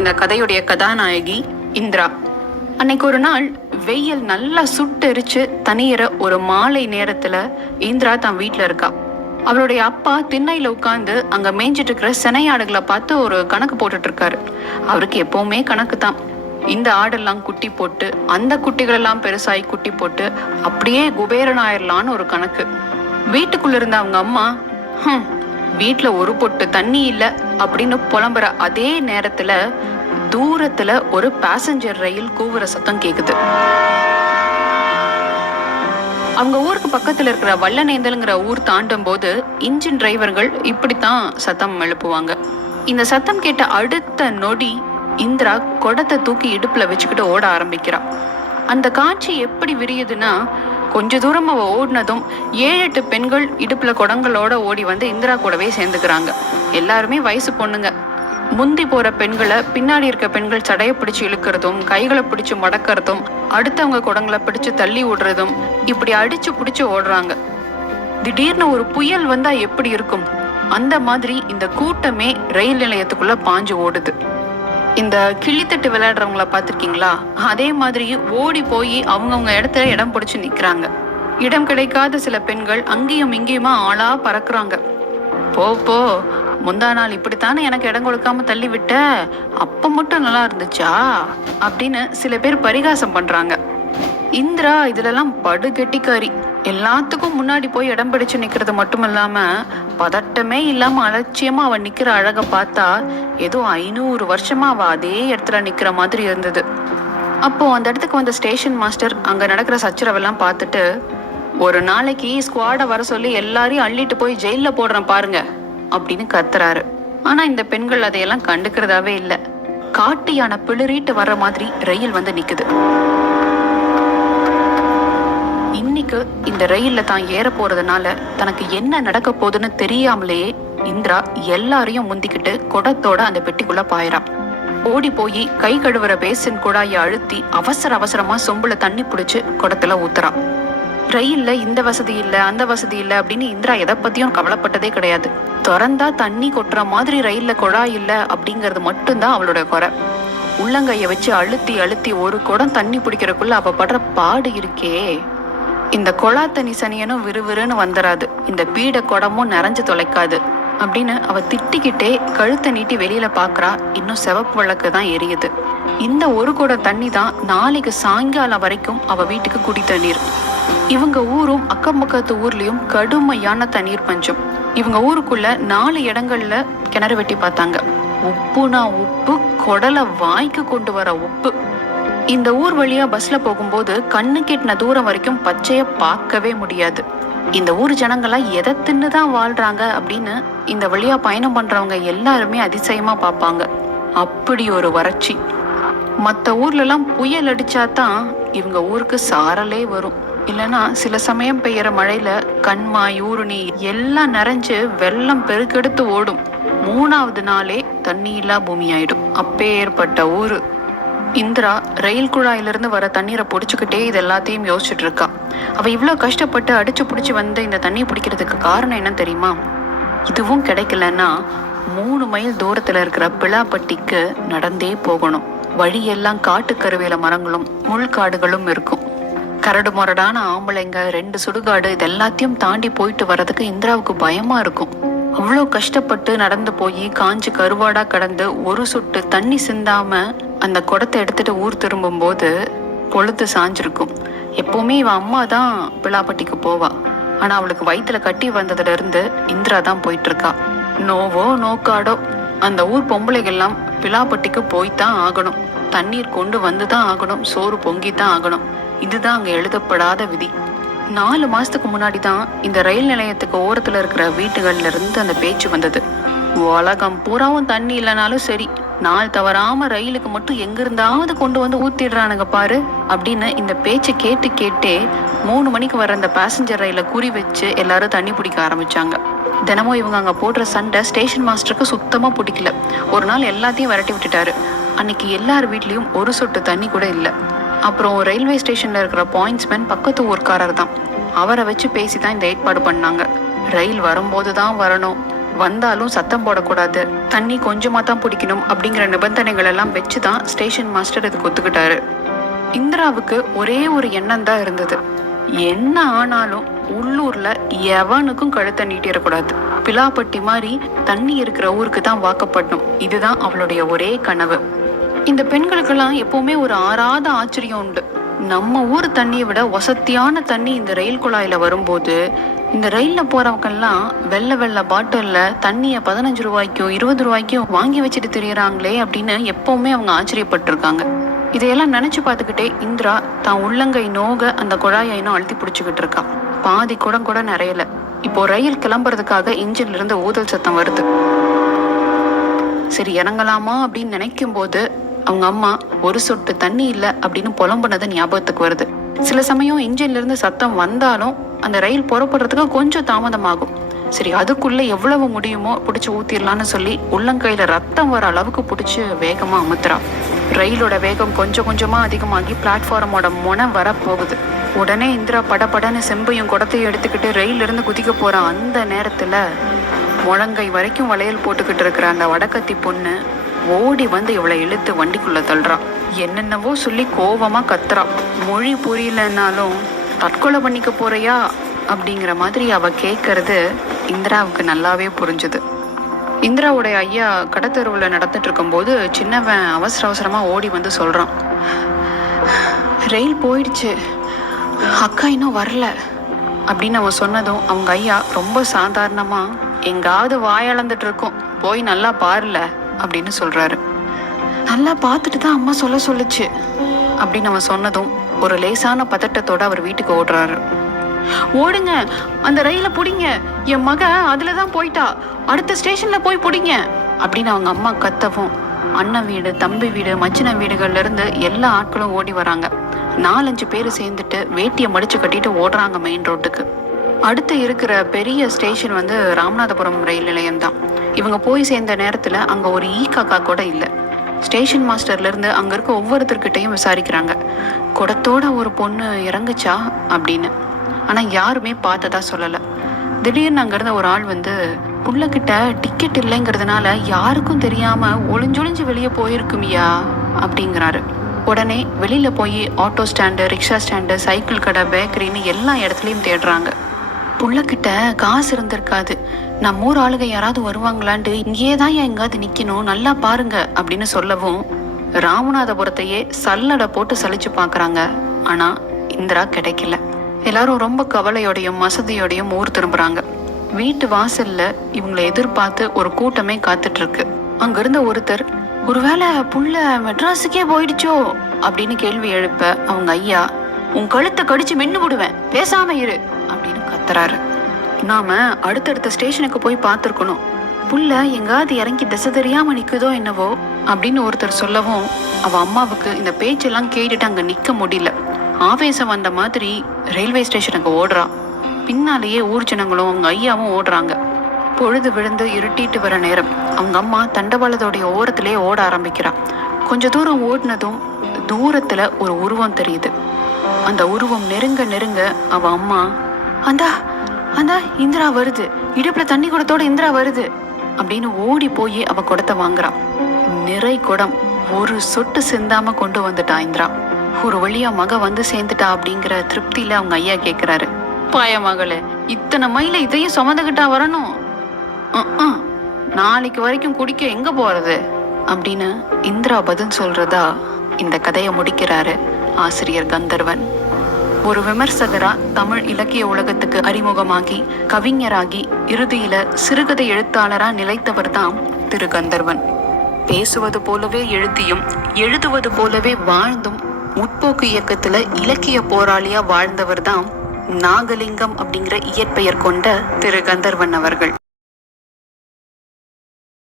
இந்த கதையுடைய கதாநாயகி இந்திரா. அன்னைக்கு ஒரு நாள் வெயில் நல்லா சுட்டெரிச்சு தனியற ஒரு மாலை நேரத்துல இந்திரா தான் வீட்ல இருக்கா. அவளுடைய அப்பா திண்ணையில உட்காந்து அங்க மேய்ஞ்சிட்டு இருக்கிற சினையாடுகளை பார்த்து ஒரு கணக்கு போட்டுட்டு இருக்காரு அவருக்கு எப்பவுமே கணக்கு தான் இந்த ஆடெல்லாம் குட்டி போட்டு அந்த குட்டிகள் எல்லாம் பெருசாகி குட்டி போட்டு அப்படியே குபேரன் ஆயிரலான்னு ஒரு கணக்கு. வீட்டுக்குள்ள இருந்த அவங்க அம்மா "ஹம், வீட்ல ஒரு பொட்டு தண்ணி இல்லை அப்படின்னு புலம்புற அதே நேரத்துல தூரத்துல ஒரு பேசஞ்சர் ரயில் கூவுற சத்தம் கேக்குது. அவங்க ஊருக்கு பக்கத்துல இருக்கிற வல்லநேந்தல்ங்கிற ஊர் தாண்டும் போது இன்ஜின் டிரைவர்கள் இப்படித்தான் சத்தம் எழுப்புவாங்க. இந்த சத்தம் கேட்ட அடுத்த நொடி இந்திரா குடத்தை தூக்கி இடுப்புல வச்சுக்கிட்டு ஓட ஆரம்பிக்கிறா. அந்த காட்சி எப்படி விரியுதுன்னா கொஞ்ச தூரம் அவ ஓடினதும் ஏழு எட்டு பெண்கள் இடுப்புல குடங்களோட ஓடி வந்து இந்திரா கூடவே சேர்ந்துக்கிறாங்க. எல்லாருமே வயசு பொண்ணுங்க. முந்தி போற பெண்களை பின்னாடி இருக்க பெண்கள் சடையை பிடிச்சு இழுக்கிறதும் கைகளை பிடிச்சு மடக்கிறதும் அடுத்தவங்க குடங்களை பிடிச்சு தள்ளி விடுறதும் இப்படி அடிச்சு பிடிச்சு ஓடுறாங்க. திடீர்னு ஒரு புயல் வந்தா எப்படி இருக்கும்? அந்த மாதிரி இந்த கூட்டமே ரயில் நிலையத்துக்குள்ள பாஞ்சு ஓடுது. இந்த கிள்ளித்தட்டு விளையாடுறவங்கள பார்த்துருக்கீங்களா? அதே மாதிரி ஓடி போய் அவங்கவுங்க இடத்துல இடம் பிடிச்சி நிற்கிறாங்க இடம் கிடைக்காத சில பெண்கள் அங்கேயும் இங்கேயுமா ஆளா பறக்குறாங்க. போ போ முந்தா நாள் இப்படித்தானே எனக்கு இடம் கொடுக்காம தள்ளி விட்ட? அப்ப மட்டும் நல்லா இருந்துச்சா? அப்படின்னு சில பேர் பரிகாசம் பண்றாங்க. இந்திரா இதுலலாம் படு கெட்டிக்காரி எல்லாத்துக்கும் முன்னாடி போய் இடம் பிடிச்சு நிற்கிறது மட்டும் இல்லாமல் பதட்டமே இல்லாமல் அலட்சியமாக அவள் நிற்கிற அழகை பார்த்தா ஏதோ ஐநூறு வருஷமாக அவள் அதே இடத்துல நிற்கிற மாதிரி இருந்தது. அப்போது அந்த இடத்துக்கு வந்த ஸ்டேஷன் மாஸ்டர் அங்கே நடக்கிற சச்சரவெல்லாம் பார்த்துட்டு ஒரு நாளைக்கு ஸ்குவாடை வர சொல்லி எல்லாரையும் அள்ளிட்டு போய் ஜெயிலில் போடுறேன் பாருங்க அப்படின்னு கத்துறாரு. ஆனால் இந்த பெண்கள் அதையெல்லாம் கண்டுக்கிறதாவே இல்லை. காட்டு யானை பிளிறிட்டு வர்ற மாதிரி ரயில் வந்து நிற்குது இன்னைக்கு இந்த ரயில்ல தான் ஏற போறதுனால தனக்கு என்ன நடக்க போகுதுன்னு தெரியாமலேயே இந்திரா எல்லாரையும் முந்திக்கிட்டு குடத்தோட அந்த பெட்டிக்குள்ள பாயறான். ஓடி போய் கை கழுவுற பேசின் குழாயை அழுத்தி அவசர அவசரமா சொம்புல தண்ணி பிடிச்சு குடத்துல ஊத்துறான். ரயில்ல இந்த வசதி இல்ல அந்த வசதி இல்ல அப்படின்னு இந்திரா எதை பத்தியும் கவலைப்பட்டதே கிடையாது. திறந்தா தண்ணி கொட்டுற மாதிரி ரயில்ல குழாய் இல்ல அப்படிங்கறது மட்டும்தான் அவளோட குறை. உள்ளங்கைய வச்சு அழுத்தி அழுத்தி ஒரு குடம் தண்ணி பிடிக்கிறக்குள்ள அவ படுற பாடு இருக்கே. இந்த கொழா தனி சனியனும் விறுவிறுன்னு வந்துடாது இந்த பீட குடமும் நிறைஞ்சு தொலைக்காது. அப்படின்னு அவ திட்டிக்கிட்டே கழுத்தை நீட்டி வெளியில பாக்குறா. இன்னும் சிவப்பு விளக்கு தான் எரியுது. இந்த ஒரு குடம் தண்ணி தான் நாளைக்கு சாயங்காலம் வரைக்கும் அவ வீட்டுக்கு குடி தண்ணீர். இவங்க ஊரும் அக்கம் பக்கத்து ஊர்லயும் கடுமையான தண்ணீர் பஞ்சம். இவங்க ஊருக்குள்ள நாலு இடங்கள்ல கிணறு வெட்டி பார்த்தாங்க. உப்புனா உப்பு குடலை வாய்க்கு கொண்டு வர உப்பு. இந்த ஊர் வழியா பஸ்ல போகும்போது கண்ணு கெட்டின தூரம் வரைக்கும் பச்சைய பார்க்கவே முடியாது. இந்த ஊர் ஜனங்களாம் எதை தின்னு தான் வாழ்றாங்க அப்படின்னு இந்த வழியா பயணம் பண்றவங்க எல்லாருமே அதிசயமா பார்ப்பாங்க. அப்படி ஒரு வறட்சி. மற்ற ஊர்லலாம் புயல் அடிச்சா தான் இவங்க ஊருக்கு சாரலே வரும். இல்லைன்னா சில சமயம் பெய்யற மழையில கண்மாய் ஊருணி எல்லாம் நிறைஞ்சு வெள்ளம் பெருக்கெடுத்து ஓடும். மூணாவது நாளே தண்ணி இல்லா பூமி ஆயிடும் அப்பேற்பட்ட ஊரு. இந்திரா ரயில் குழாயிலிருந்து வர தண்ணீரை பிடிச்சிக்கிட்டே இது எல்லாத்தையும் யோசிச்சுட்டு இருக்கா. அவள் இவ்வளோ கஷ்டப்பட்டு அடிச்சு பிடிச்சி வந்து இந்த தண்ணி பிடிக்கிறதுக்கு காரணம் என்ன தெரியுமா? இதுவும் கிடைக்கலன்னா மூணு மைல் தூரத்தில் இருக்கிற பிளாப்பட்டிக்கு நடந்தே போகணும். வழியெல்லாம் காட்டுக்கருவேல மரங்களும் முள்காடுகளும் இருக்கும். கரடு முரடான ஆம்பளைங்க ரெண்டு சுடுகாடு இது எல்லாத்தையும் தாண்டி போயிட்டு வர்றதுக்கு இந்திராவுக்கு பயமா இருக்கும். அவ்வளோ கஷ்டப்பட்டு நடந்து போய் காஞ்சு கருவாடா கடந்து ஒரு சொட்டு தண்ணி சிந்தாம அந்த குடத்தை எடுத்துட்டு ஊர் திரும்பும்போது பொழுது சாஞ்சிருக்கும். எப்போவுமே இவன் அம்மா தான் பிளாப்பட்டிக்கு போவா. ஆனால் அவளுக்கு வயிற்றுல கட்டி வந்ததுலேருந்து இந்திரா தான் போயிட்டுருக்கா. நோவோ நோக்காடோ அந்த ஊர் பொம்பளைகள்லாம் பிலாப்பட்டிக்கு போய்தான் ஆகணும். தண்ணீர் கொண்டு வந்து தான் ஆகணும் சோறு பொங்கி தான் ஆகணும். இதுதான் அங்கே எழுதப்படாத விதி. நாலு மாதத்துக்கு முன்னாடி தான் இந்த ரயில் நிலையத்துக்கு ஓரத்தில் இருக்கிற வீட்டுகள்ல இருந்து அந்த பேச்சு வந்தது. உலகம் பூராவும் தண்ணி இல்லைனாலும் சரி நாள் தவறாம ரயிலுக்கு மட்டும் எங்க இருந்தாவது கொண்டு வந்து ஊத்திடுறானுங்க பாரு அப்படின்னு இந்த பேச்சை கேட்டு கேட்டே மூணு மணிக்கு வர அந்த பேசஞ்சர் ரயில குறி வச்சு எல்லாரும் தண்ணி பிடிக்க ஆரம்பிச்சாங்க. தினமும் இவங்க அங்க போடுற சண்டை ஸ்டேஷன் மாஸ்டருக்கு சுத்தமா பிடிக்கல. ஒரு நாள் எல்லாத்தையும் விரட்டி விட்டுட்டாரு. அன்னைக்கு எல்லார் வீட்லயும் ஒரு சொட்டு தண்ணி கூட இல்லை. அப்புறம் ரயில்வே ஸ்டேஷன்ல இருக்கிற பாயிண்ட்ஸ்மேன் பக்கத்து ஊர்க்காரர் தான் அவரை வச்சு பேசி தான் இந்த ஏற்பாடு பண்ணாங்க. ரயில் வரும்போது தான் வரணும். வந்தாலும் சத்தம் போடக்கூடாது. தண்ணி கொஞ்சமா தான் பிடிக்கணும் அப்படிங்கிற நிபந்தனைகள் எல்லாம் வச்சு தான் ஸ்டேஷன் மாஸ்டர் இதுக்கு ஒத்துக்கிட்டாரு. இந்திராவுக்கு ஒரே ஒரு எண்ணம் தான் இருந்தது. என்ன ஆனாலும் உள்ளூர்ல எவனுக்கும் கழுத்தை நீட்டிடக்கூடாது. பிலாப்பட்டி மாதிரி தண்ணி இருக்கிற ஊருக்கு தான் வாக்கப்படணும். இதுதான் அவளுடைய ஒரே கனவு. இந்த பெண்களுக்கெல்லாம் எப்பவுமே ஒரு ஆறாத ஆச்சரியம் உண்டு. நம்ம ஊர் தண்ணியை விட வசத்தியான தண்ணி இந்த ரயில் குழாயில் வரும்போது இந்த ரயிலில் போகிறவங்கெல்லாம் வெள்ளை வெள்ளை பாட்டிலில் தண்ணியை பதினஞ்சு ரூபாய்க்கும் இருபது ரூபாய்க்கும் வாங்கி வச்சுட்டு தெரியறாங்களே அப்படின்னு எப்போவுமே அவங்க ஆச்சரியப்பட்டிருக்காங்க. இதையெல்லாம் நினச்சி பார்த்துக்கிட்டே இந்திரா தான் உள்ளங்கை நோக அந்த குழாயை இன்னும் அழுத்தி பிடிச்சிக்கிட்டு இருக்கா. பாதி குடம் கூட நிறையல. இப்போ ரயில் கிளம்புறதுக்காக இன்ஜின்ல இருந்து ஊதல் சத்தம் வருது. சரி இறங்கலாமா அப்படின்னு நினைக்கும் போது அவங்க அம்மா ஒரு சொட்டு தண்ணி இல்லை அப்படின்னு புலம்புனது ஞாபகத்துக்கு வருது. சில சமயம் இன்ஜின்ல இருந்து சத்தம் வந்தாலும் அந்த ரயில் புறப்படுறதுக்கு கொஞ்சம் தாமதமாகும். சரி அதுக்குள்ள எவ்வளவு முடியுமோ பிடிச்சி ஊத்திடலான்னு சொல்லி உள்ளங்கையில ரத்தம் வர அளவுக்கு பிடிச்சி வேகமா அமுத்துறா. ரயிலோட வேகம் கொஞ்சம் கொஞ்சமா அதிகமாகி பிளாட்ஃபார்மோட முனை வர போகுது. உடனே இந்திரா படபடன்னு செம்பையும் குடத்தையும் எடுத்துக்கிட்டு ரயில்ல இருந்து குதிக்க போற அந்த நேரத்துல முழங்கை வரைக்கும் வளையல் போட்டுக்கிட்டு இருக்கிற அந்த வடக்கத்தி பொண்ணு ஓடி வந்து இவளை இழுத்து வண்டிக்குள்ள தள்ளுறான் என்னென்னவோ சொல்லி கோவமாக கத்துறான் மொழி புரியலன்னாலும் தற்கொலை பண்ணிக்க போறியா? அப்படிங்கிற மாதிரி அவ கேட்கறது இந்திராவுக்கு நல்லாவே புரிஞ்சுது. இந்திராவுடைய ஐயா கடத்தெருவில் நடந்துட்டு இருக்கும்போது சின்னவன் அவசர அவசரமா ஓடி வந்து சொல்றான். ரயில் போயிடுச்சு. அக்கா இன்னும் வரல. அப்படின்னு அவன் சொன்னதும் அவங்க ஐயா ரொம்ப சாதாரணமா எங்காவது வாயளந்துட்டு இருக்கோம். போய் நல்லா பாருல. அப்படின்னு சொல்றாரு. நல்லா பார்த்துட்டு தான் அம்மா சொல்ல சொல்லுச்சு. அப்படின்னு அவன் சொன்னதும் ஒரு லேசான பதட்டத்தோட அவர் வீட்டுக்கு ஓடுறாரு. ஓடுங்க அந்த ரயில புடிங்க. என் மக அதுல தான் போயிட்டா. அடுத்த ஸ்டேஷன்ல போய் புடிங்க. அப்படின்னு அவங்க அம்மா கத்தவும் அண்ணன் வீடு தம்பி வீடு மச்சின வீடுகள்ல இருந்து எல்லா ஆட்களும் ஓடி வராங்க. நாலஞ்சு பேர் சேர்ந்துட்டு வேட்டியை மடிச்சு கட்டிட்டு ஓடுறாங்க மெயின் ரோட்டுக்கு அடுத்து இருக்கிற பெரிய ஸ்டேஷன் வந்து ராமநாதபுரம் ரயில் நிலையம் தான் இவங்க போய் சேர்ந்த நேரத்துல அங்க ஒரு ஈ காக்கா கூட இல்லை. ஸ்டேஷன் மாஸ்டர்ல இருந்து அங்க இருக்க ஒவ்வொருத்தர்கிட்டையும் விசாரிக்கிறாங்க. குடத்தோட ஒரு பொண்ணு இறங்குச்சா அப்படின்னு. ஆனா யாருமே பார்த்ததா சொல்லல. திடீர்னு அங்க இருந்த ஒரு ஆள் வந்து புள்ளக்கிட்ட டிக்கெட் இல்லைங்கிறதுனால யாருக்கும் தெரியாம ஒளிஞ்சொழிஞ்சு வெளியே போயிருக்குமியா? அப்படிங்கிறாரு. உடனே வெளியில போய் auto stand rickshaw stand cycle கடை பேக்கரின்னு எல்லா இடத்துலையும் தேடுறாங்க. புள்ளக்கிட்ட காசு இருந்திருக்காது. நம்ம ஊர் ஆளுங்க யாராவது வருவாங்களான்ட்டு இங்கேயே தான் ஏன் எங்காவது நிக்கணும்? நல்லா பாருங்க அப்படின்னு சொல்லவும் ராமநாதபுரத்தையே சல்லடை போட்டு சலிச்சு பார்க்குறாங்க. ஆனா இந்திரா கிடைக்கல. எல்லாரும் ரொம்ப கவலையோடையும் மசதியோடையும் ஊர் திரும்புறாங்க. வீட்டு வாசல்ல இவங்களை எதிர்பார்த்து ஒரு கூட்டமே காத்துட்டு இருக்கு அங்கிருந்த ஒருத்தர் ஒருவேளை புள்ள மெட்ராஸுக்கே போயிடுச்சோ? அப்படின்னு கேள்வி எழுப்ப அவங்க ஐயா உன் கழுத்தை கடிச்சு மின்னு விடுவேன் பேசாம இரு. அப்படின்னு கத்துறாரு. நாம அடுத்தடுத்த ஸ்டேஷனுக்கு போய் பார்த்துருக்கணும். புள்ள எங்காவது இறங்கி திசை தெரியாம நிக்குதோ என்னவோ அப்படின்னு ஒருத்தர் சொல்லவும் அவ அம்மாவுக்கு இந்த பேச்செல்லாம் கேட்டுட்டு அங்க நிக்க முடியல. ஆவேசம் வந்த மாதிரி ரயில்வே ஸ்டேஷனுக்கு ஓடுறா. பின்னாலேயே ஊர் ஜனங்களும் அவங்க ஐயாவும் ஓடுறாங்க. பொழுது விழுந்து இருட்டிட்டு வர நேரம். அவங்க அம்மா தண்டவாளத்தோடைய ஓரத்திலே ஓட ஆரம்பிக்கிறா. கொஞ்ச தூரம் ஓடினதும் தூரத்துல ஒரு உருவம் தெரியுது. அந்த உருவம் நெருங்க நெருங்க அவ அம்மா அந்தா அந்தா இந்திரா வருது. இடுப்புல தண்ணி குடத்தோட இந்திரா வருது. அப்படின்னு ஓடி போய் அவ குடத்தை வாங்குறான். நிறை குடம். ஒரு சொட்டு சிந்தாம கொண்டு வந்துட்டா இந்திரா. ஒரு வழியா மக வந்து சேர்ந்துட்டா அப்படிங்கிற திருப்தியில அவங்க ஐயா கேக்குறாரு. பாய மகளே இத்தனை மைல இதையும் சுமந்துகிட்டா வரணும். நாளைக்கு வரைக்கும் குடிக்க எங்க போறது? அப்படின்னு இந்திரா பதில் சொல்றதா இந்த கதையை முடிக்கிறாரு ஆசிரியர் கந்தர்வன். ஒரு விமர்சகரா தமிழ் இலக்கிய உலகத்துக்கு அறிமுகமாகி கவிஞராகி இறுதியில சிறுகதை எழுத்தாளரா நிலைத்தவர் தான் திரு கந்தர்வன் பேசுவது போலவே எழுதியும் எழுதுவது போலவே வாழ்ந்தும் முற்போக்கு இயக்கத்துல இலக்கிய போராளியா வாழ்ந்தவர் தான் நாகலிங்கம் அப்படிங்கிற இயற்பெயர் கொண்ட திரு கந்தர்வன் அவர்கள்.